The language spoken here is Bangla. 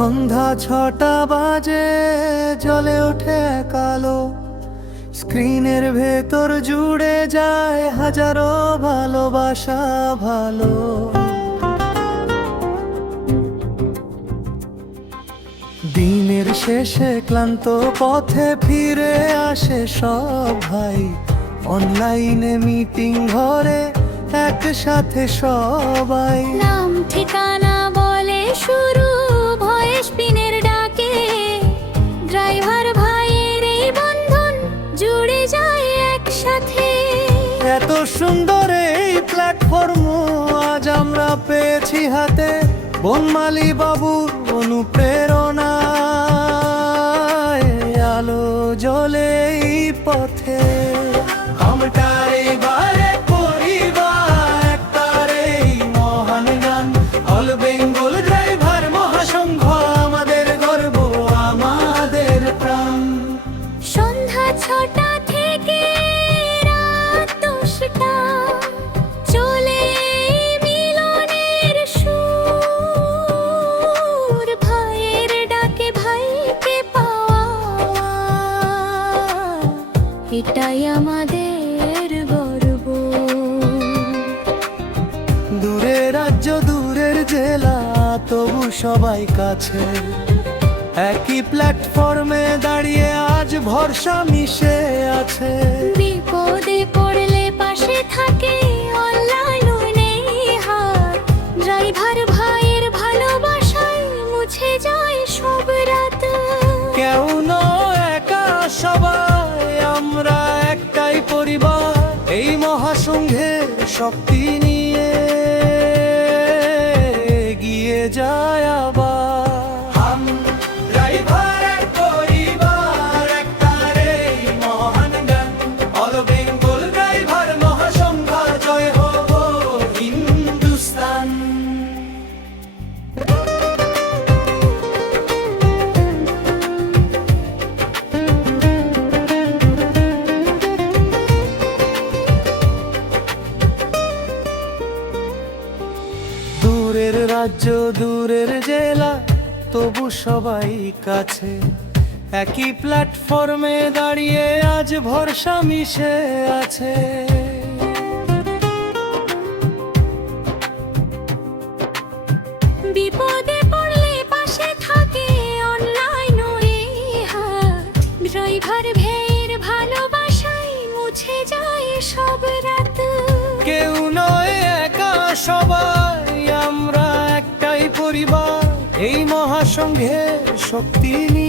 সন্ধ্যা 6টা বাজে, জ্বলে ওঠে কালো, স্ক্রিনের ভেতর জুড়ে যায় হাজারো ভালোবাসা। ভালো দিনের শেষে ক্লান্ত পথে ফিরে আসে সব ভাই, অনলাইনে মিটিং ঘরে একসাথে সবাই। নাম ঠিকানা বলে শুরু, ভয়েস পিনের ডাকে, ড্রাইভার ভাইয়ের এই বন্ধন জুড়ে যায় একসাথে। এত সুন্দর এই প্ল্যাটফর্ম আজ আমরা পেয়েছি হাতে, বনমালী বাবুর অনুপ্রেরণায় আলো জ্বলে এই পথে। আমটার এবারে পরিবার, একটার এই মহান গান, অল বেঙ্গল ড্রাইভার মহাসংঘ আমাদের গর্ব, আমাদের প্রাণ। সন্ধ্যা 6টা থেকে রাত 10টা চলে মিলনের সুর, ভাইয়ের ডাকে ভাইকে পাওয়া, এটাই আমাদের গর্ব। দূরের রাজ্য দূরের জেলা তবু সবাই কাছে, একই প্ল্যাটফর্মে দাঁড়িয়ে আজ ভরসা মিশে আছে। বিপদে পড়লে পাশে থাকে, অনলাইন নেই হার, ড্রাইভার ভাইয়ের ভালোবাসায় মুছে যায় সব রাত। কেউ নয় একা, সবাই আমরা একটাই পরিবার, এই মহাসংঘের শক্তি নিয়ে এগিয়ে যায় আবার। হাম ড্রাইভার এক পরিবার, একটার এই মহান গান, অল বেঙ্গল ড্রাইভার মহাসংঘ, জয় হোক হিন্দুস্তান। দূরের রাজ্য দূরের জেলা তবু সবাই কাছে, একই প্ল্যাটফর্মে দাঁড়িয়ে আজ ভরসা মিশে আছে। বিপদে পড়লে পাশে থাকে, অনলাইন হাত, ড্রাইভার ভাইয়ের ভালোবাসায় মুছে যায় সব রাত। কেউ নয় একা, সবাই আমরা একটাই পরিবার, এই মহাসংঘের শক্তি নিয়ে